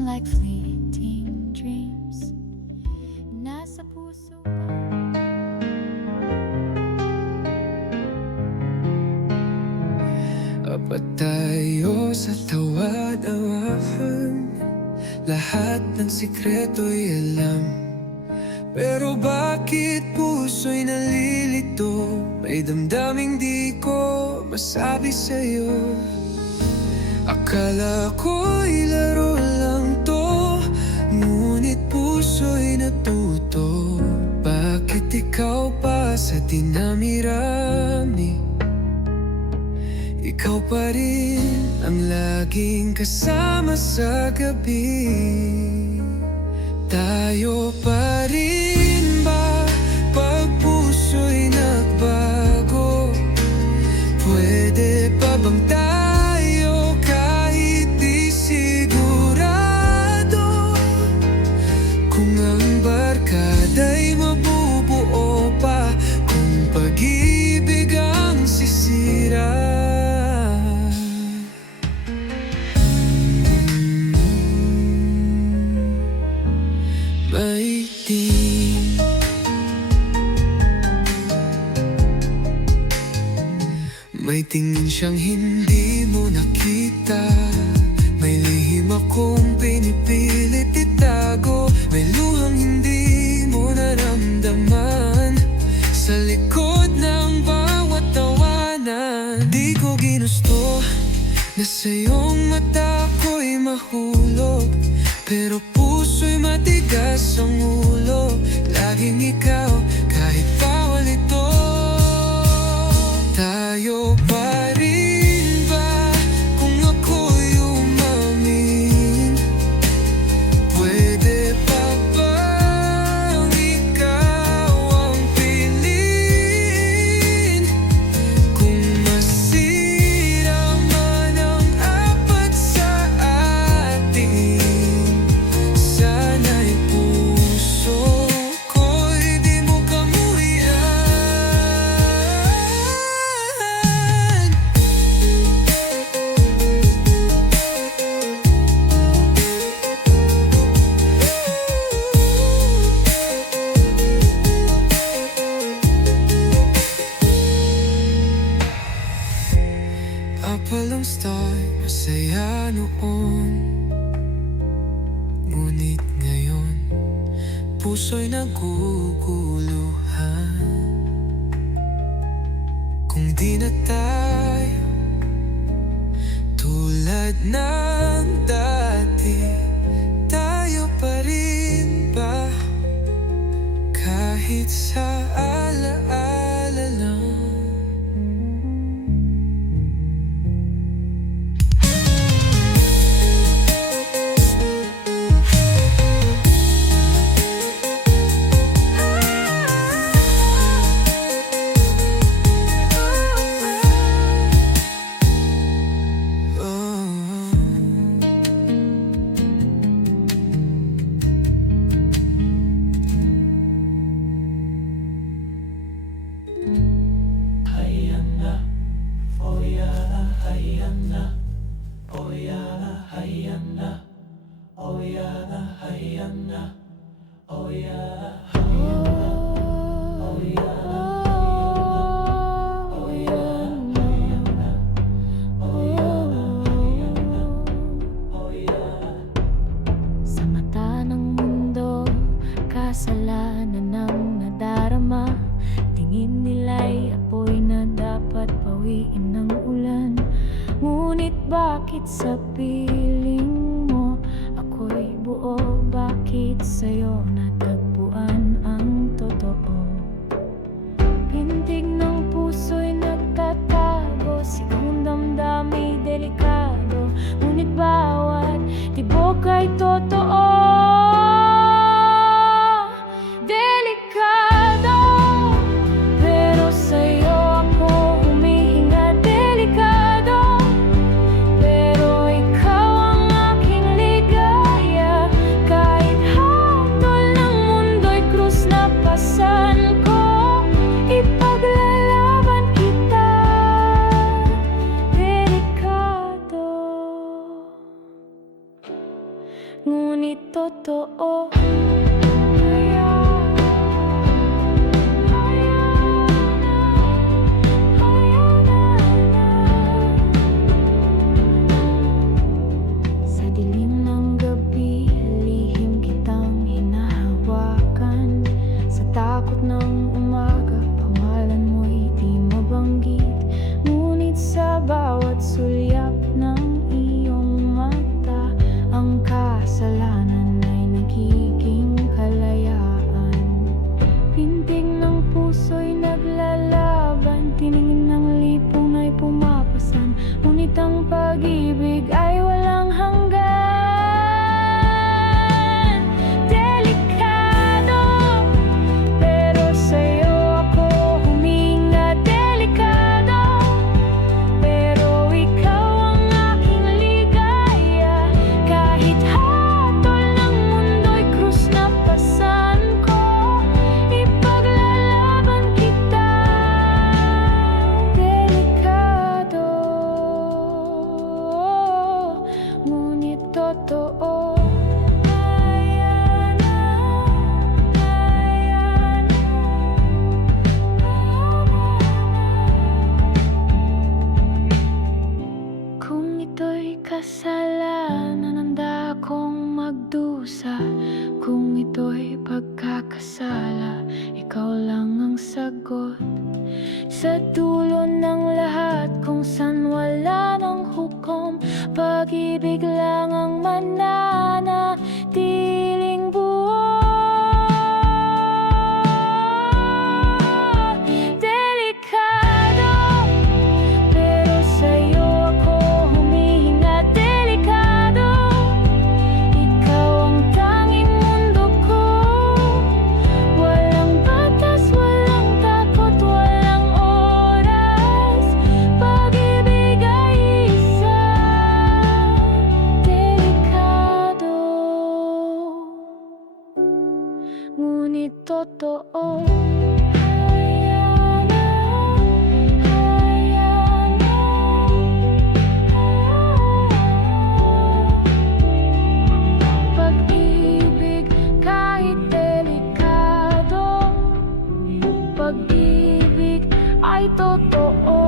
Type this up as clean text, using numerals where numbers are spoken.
seem like fleeting dreams. Nasa puso pa. Apat tayo sa tawad-awahan, lahat ng sikreto'y alam. Pero bakit puso'y nalilito? May damdaming di ko masabi sa'yo. Akala ko'y laro lang to, ngunit puso'y natuto. Bakit ikaw pa sa dinami-rami? Ikaw pa rin ang laging kasama sa gabi. Tayo pa rin ba pag puso'y nagbago? Pwede pa bang tayo kahit di sigurado? Kung ang barkada'y mabubuo pa, kung pag-ibig ang sisira. May tingin siyang hindi mo nakita, may lihim akong pinipilit itago, may luhang hindi mo naramdaman sa likod ng bawat tawanan. Di ko ginusto na sa iyong mata ko'y mahulog, pero puso'y matigas ang ulo. Laging ikaw kahit bawal ito. Tayo pa rin ba kung ako'y umamin? Pwede pa bang ikaw ang piliin? Kung masira man ang apat sa atin, sana'y puso ko'y di mo kamuhian. Apalang star, masaya noon, ngunit ngayon puso'y naguguluhan. Kung di na tayo tulad ng dati, tayo pa rin ba kahit sa alaala lang? Sa mata ng mundo, kasalanan ang nadarama. Tingin nila'y apoy na dapat pawiin ng ulan. Ngunit bakit sa piling mo ako'y buo? Bakit sa'yo natagpuan ang totoo? Pintig ng puso'y nagtatago, sigang damdamay delikado, ngunit bawat tibok ay totoo. Delikado, pero sa'yo ako humihinga. Delikado, pero ikaw ang aking ligaya. Kahit hatol ng mundo'y krus na pasan ko, ipaglalaban kita. Delikado. ngunit totoo. Sa dilim ng gabi, lihim kitang hinahawakan. Sa takot ng umaga, pangalan mo'y di mabanggit. Ngunit sa bawat sulyap ng iyong mata, ang kasalanan ay nagiging kalayaan. Pintig ng puso'y naglalaban, tiningin ng lipong na'y pumapasan. Ngunit ang pag-ibig ay walang hanggan. Delikado, pero sa'yo ako huminga. Delikado, pero ikaw ang aking ligaya. Kahit hatol ng mundo'y krus na pasan ko, ipaglalaban kita. Delikado, ngunit totoo. Kung ito'y kasalanan, handa akong magdusa. Kung ito'y pagkakasala, ikaw lang ang sagot. Sa dulo ng lahat, kung saan wala ng hukom, pag-ibig lang ang mananatiling buo. Delikado, pero sa'yo ako humihinga. Delikado, ikaw ang tanging mundo ko. Walang batas, walang takot, walang oras. Pag-ibig ay isa. Delikado, ngunit totoo. Pag-ibig kahit delikado, pag-ibig ay totoo.